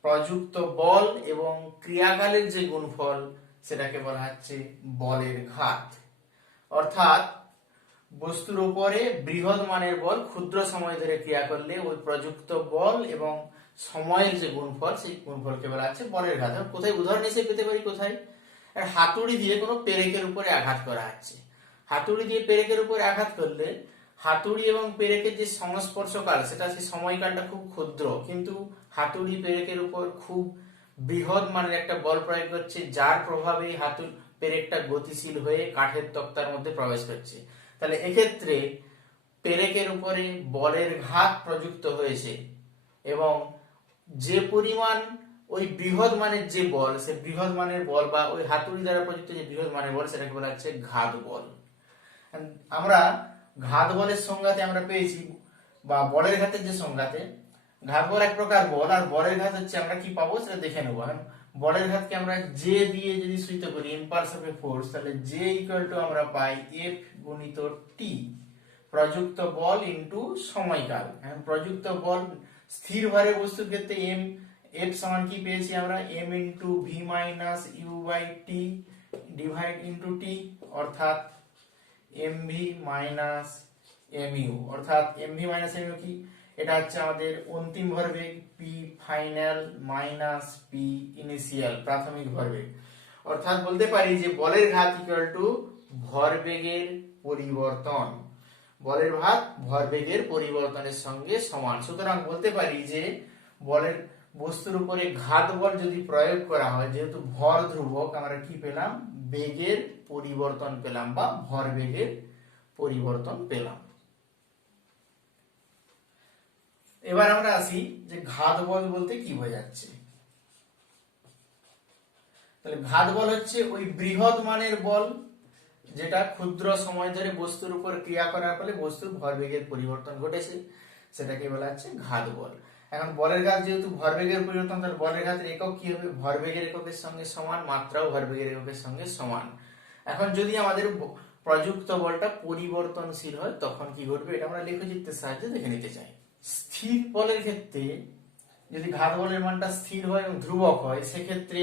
প্রযুক্ত বল এবং ক্রিয়াকালের যে গুণফল সেটাকে বলা হচ্ছে বলের ঘাত। অর্থাৎ বস্তুর উপরে বৃহৎ মানের বল ক্ষুদ্র সময় ধরে ক্রিয়া করলে ওই প্রযুক্ত বল এবং সময়ের যে গুণফল সেই গুণফলকে বলা হচ্ছে বলের ঘাত। কোথায় উদাহরণ হিসেবে পেতে পারি, কোথায় হাতুড়ি দিয়ে কোনো পেরেকের উপরে আঘাত করা হচ্ছে। হাতুড়ি দিয়ে পেরেকের উপরে আঘাত করলে হাতুড়ি এবং পেরেকের যে সংস্পর্শকাল সেটা সেই সময়কালটা খুব ক্ষুদ্র, কিন্তু হাতুড়ি পেরেকের উপর খুব বৃহৎ মানের একটা বল প্রয়োগ করছে, যার প্রভাবে পেরেকটা গতিশীল হয়ে কাঠের তক্তার মধ্যে প্রবেশ করছে। তাহলে এক্ষেত্রে পেরেকের উপরে বলের ঘাত প্রযুক্ত হয়েছে এবং যে পরিমাণ ওই বৃহৎ মানের যে বল, সে বৃহৎ মানের বল বা ওই হাতুড়ি দ্বারা প্রযুক্ত যে বৃহৎ মানের বল সেটাকে বলা হচ্ছে ঘাত বল। আমরা ঘাত বলের সংজ্ঞাতে আমরা পেয়েছি, বা বলের ঘাতের যে সংজ্ঞাতে, ঘাত বল এক প্রকার বল, আর বলের ঘাত হচ্ছে আমরা কি পাবো সেটা দেখে নেবো। বলের ঘাতকে আমরা জে দিয়ে যদি সূচিত করি, ইম্পালস অফ এ ফোর্স, তাহলে জে ইকুয়াল টু আমরা পাই এফ গুণিত টি, প্রযুক্ত বল ইনটু সময়কাল। প্রযুক্ত বল স্থির ভারে বস্তুর ক্ষেত্রে এম এফ সমান কি পেয়েছি আমরা, m into v minus u by t divide into t, অর্থাৎ m v minus m u, অর্থাৎ m v minus m u কি, এটা হচ্ছে আমাদের অন্তিম ভরবেগ p final minus p initial, প্রাথমিক ভরবেগ। অর্থাৎ বলতে পারি যে বলের ঘাত ইকুয়াল টু ভরবেগের পরিবর্তন, বলের ঘাত ভরবেগের পরিবর্তনের সঙ্গে সমান। সুতরাং বলতে পারি যে বলের বস্তুর উপরে ঘাত বল যদি প্রয়োগ করা হয়, যেহেতু ভর ধ্রুবক, আমরা কি পেলাম, বেগের পরিবর্তন পেলাম বা ভরবেগের পরিবর্তন পেলাম। এবার আমরা আসি যে ঘাত বল বলতে কি বোঝাচ্ছে। তাহলে ঘাত বল হচ্ছে ওই বৃহৎ মানের বল যেটা ক্ষুদ্র সময় ধরে বস্তুর উপর ক্রিয়া করার ফলে বস্তুর ভরবেগের পরিবর্তন ঘটেছে, সেটাকে বলা হচ্ছে ঘাত বল। এখন বলের ঘাত যেহেতু ভরবেগের পরিবর্তন, তাহলে বলের ঘাতের একক কি হবে, ভরবেগের এককের সঙ্গে সমান, মাত্রাও ভরবেগের এককের সঙ্গে সমান। এখন যদি আমাদের প্রযুক্ত বলটা পরিবর্তনশীল হয় তখন কি ঘটবে, এটা আমরা লেখচিত্রের সাহায্যে দেখে নিতে চাই। স্থির বলের ক্ষেত্রে যদি ঘাত বলের মানটা স্থির হয় এবং ধ্রুবক হয়, সেক্ষেত্রে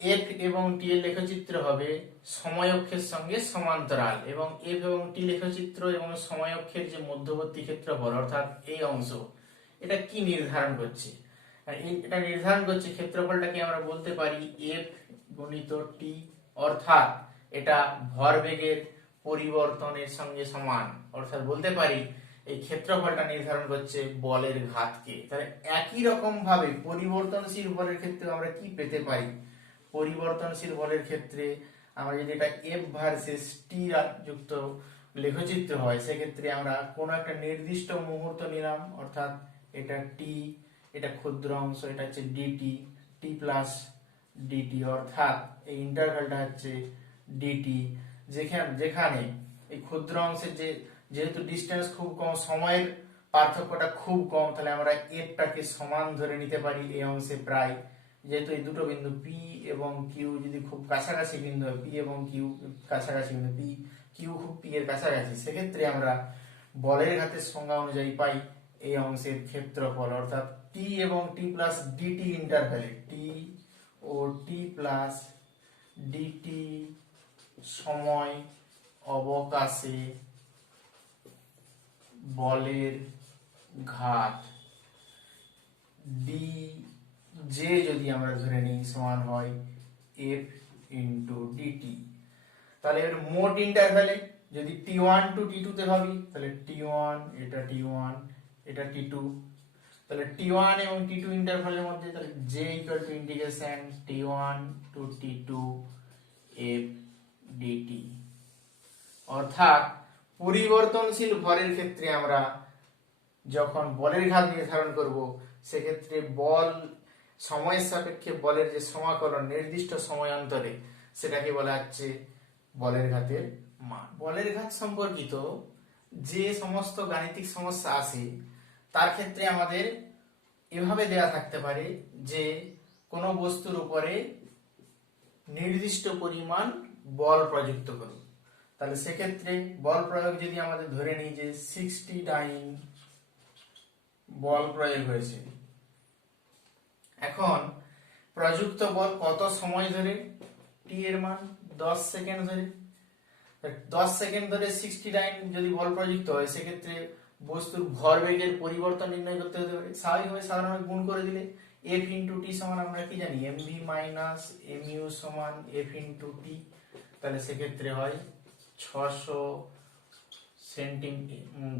এফ এবং টি এর লেখচিত্র হবে সময় অক্ষের সঙ্গে সমান্তরাল, এবং এফ এবং টি লেখচিত্র এবং সময় অক্ষের যে মধ্যবর্তী ক্ষেত্রফল অর্থাৎ এই অংশ, এটা কি নির্ধারণ করছে, এটা নির্ধারণ করছে ক্ষেত্রফলটাকে আমরা বলতে পারি এফ গুণিত টি, অর্থাৎ এটা ভরবেগের পরিবর্তনের সঙ্গে সমান। অর্থাৎ বলতে পারি এই ক্ষেত্রফলটা নির্ধারণ করছে বলের ঘাতকে। তাহলে একই রকম ভাবে পরিবর্তনশীল বলের ক্ষেত্রে আমরা কি পেতে পারি, পরিবর্তনশীল বলের ক্ষেত্রে আমরা যদি এটা এফ ভার্সেস টি যুক্ত লেখচিত্র হয়, সেক্ষেত্রে আমরা কোনো একটা নির্দিষ্ট মুহূর্ত নিলাম, অর্থাৎ এটা টি, এটা ক্ষুদ্র অংশ, এটা হচ্ছে ডিটি, টি প্লাস ডিটি, অর্থাৎ এই ইন্টারভ্যালটা হচ্ছে ডিটি, যেখানে এই ক্ষুদ্র অংশের যেহেতু ডিস্টেন্স খুব কম, সময়ের পার্থক্যটা খুব কম, তাহলে আমরা এফটাকে সমান ধরে নিতে পারি এই অংশে প্রায়, যেহেতু এই দুটো বিন্দু পি এবং কিউ যদি খুব কাছাকাছি বিন্দু হয়, পি এবং কিউ কাছাকাছি বিন্দু, পি কিউ খুব পি এর কাছাকাছি, সেক্ষেত্রে আমরা বলের ঘাতের সংজ্ঞা অনুযায়ী পাই এই অংশের ক্ষেত্রফল, অর্থাৎ টি এবং টি প্লাস ডিটি ইন্টারভ্যালে, টি ও টি প্লাস ডিটি সময় অবকাশে বলের ঘাত ডি জে যদি আমরা ধরে নিই সমান হয় এফ ইন্টু ডিটি। তাহলে এর মোট ইন্টারভ্যালে যদি টি1 টু টি2 তে ভাবি, তাহলে টি1 এটা টি1 এটা টি2, তাহলে টি1 এবং টি2 ইন্টারভ্যালের মধ্যে তাহলে j equal to integration t one to t two f d t. অর্থাৎ পরিবর্তনশীল ভরের ক্ষেত্রে আমরা যখন বলের ঘাত নির্ধারণ করব, সেক্ষেত্রে বল সময়ের সাপেক্ষে বলের যে সমাকলন নির্দিষ্ট সময় অন্তরে, সেটাকে বলা হচ্ছে বলের ঘাতের মান। বলের ঘাত সম্পর্কিত যে সমস্ত গাণিতিক সমস্যা আসে তার ক্ষেত্রে আমাদের এভাবে দেয়া থাকতে পারে যে কোনো বস্তুর উপরে নির্দিষ্ট পরিমাণ বল প্রযুক্ত করুন, তাহলে সেক্ষেত্রে বল প্রয়োগ যদি আমাদের ধরে নিই যে 69 বল প্রয়োগ হয়েছে, এখন প্রযুক্ত বল কত সময় ধরে, টি এর মান 10 সেকেন্ড ধরে, 10 সেকেন্ড ধরে 69 যদি বল প্রযুক্ত হয়, সেক্ষেত্রে বস্তুর ভরবেগের পরিবর্তন নির্ণয় করতে হতে পারে। স্বাভাবিকভাবে সাধারণভাবে গুণ করে দিলে এফ ইন্টু টি সমান আমরা কি জানি এমভি মাইনাস এমইউ সমান এফ ইন্টু টি, তাহলে সেক্ষেত্রে হয় 600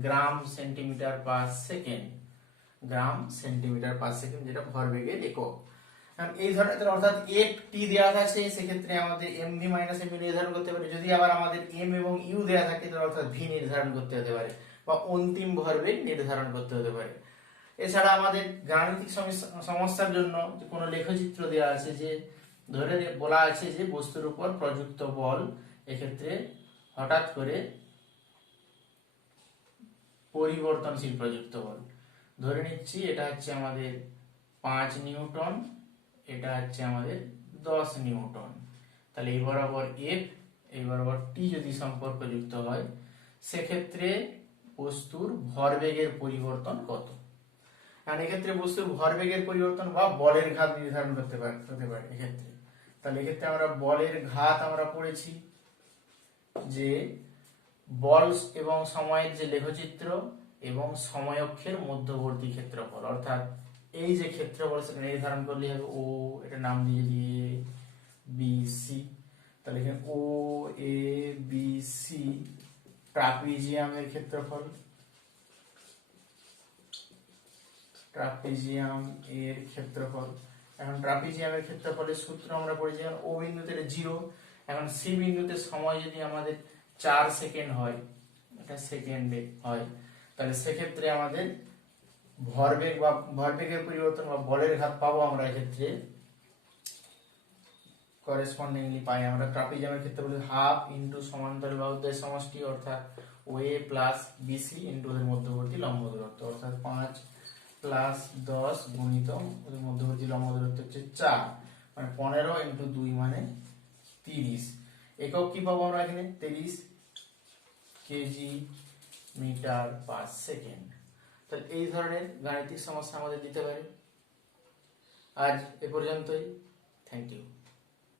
গ্রাম সেন্টিমিটার পার সেকেন্ড, গ্রাম সেন্টিমিটার পার সেকেন্ড, যেটা ভরবেগের একক। এই ধরনের অর্থাৎ এফ টি দেওয়া আছে, সেক্ষেত্রে আমাদের এম ভি মাইনাস এম নির্ধারণ করতে পারে। যদি আবার আমাদের এম এবং ইউ দেওয়া থাকে তাহলে অর্থাৎ ভি নির্ধারণ করতে হতে পারে বা অন্তিম ভরবেগ নির্ধারণ করতে হতে পারে। এছাড়া আমাদের গাণিতিক সমস্যার জন্য কোনো লেখচিত্র দেওয়া আছে, যে ধরে বলা আছে যে বস্তুর উপর প্রযুক্ত বল এক্ষেত্রে হঠাৎ করে পরিবর্তনশীল প্রযুক্ত বল, ধরে নিচ্ছি এটা হচ্ছে আমাদের 5 নিউটন, এটা হচ্ছে আমাদের 10 নিউটন। তাহলে এই বরাবর এফ এই বরাবর টি যদি সম্পর্ক যুক্ত হয়, সেক্ষেত্রে বস্তুর ভরবেগের পরিবর্তন কত। কারণ এক্ষেত্রে বস্তুর ভরবেগের পরিবর্তন বা বলের ঘাত নির্ধারণ হতে পারে এক্ষেত্রে। তাহলে এক্ষেত্রে আমরা বলের ঘাত আমরা পড়েছি যে বল এবং সময়ের যে লেখচিত্র এবং সময় অক্ষের মধ্যবর্তী ক্ষেত্রফল, অর্থাৎ এই যে ক্ষেত্রফল সেটা নির্ধারণ করলে হবে ও, এটা নাম দিয়ে দিয়ে বি সি। তাহলে এখানে ও এ বি সি ট্রাপিজিয়ামের ক্ষেত্রফল, ট্রাপিজিয়াম এর ক্ষেত্রফল। এখন ট্রাপিজিয়ামের ক্ষেত্রফলের সূত্র আমরা পড়েছি, ও বিন্দুতে 0, এখন সি বিন্দুতে সময় যদি আমাদের 4 সেকেন্ড হয়, এটা সেকেন্ডে হয়, তাহলে সেক্ষেত্রে আমাদের ভরবেগ বা ভরবেগের পরিবর্তন বা বলের ঘাত পাবো আমরা এক্ষেত্রে করেসপন্ডিংলি পাই আমরা ট্রাপিজিয়ামের ক্ষেত্রে বলি হাফ ইন্টু সমান্তরাল বাহুদের সমষ্টি, অর্থাৎ ওএ প্লাস বিসি ইন্টু এর মধ্যবর্তী লম্ব দূরত্ব, অর্থাৎ 5 প্লাস 10 গুণিত ওদের মধ্যবর্তী লম্ব দূরত্ব হচ্ছে 4, মানে 15 ইন্টু 2 মানে 30। একক কি পাবো আমরা এখানে 30 কেজি মিটার পার সেকেন্ড। তাহলে এই ধরনের গাণিতিক সমস্যা আমাদের দিতে পারে। আজ এ পর্যন্তই, থ্যাংক ইউ।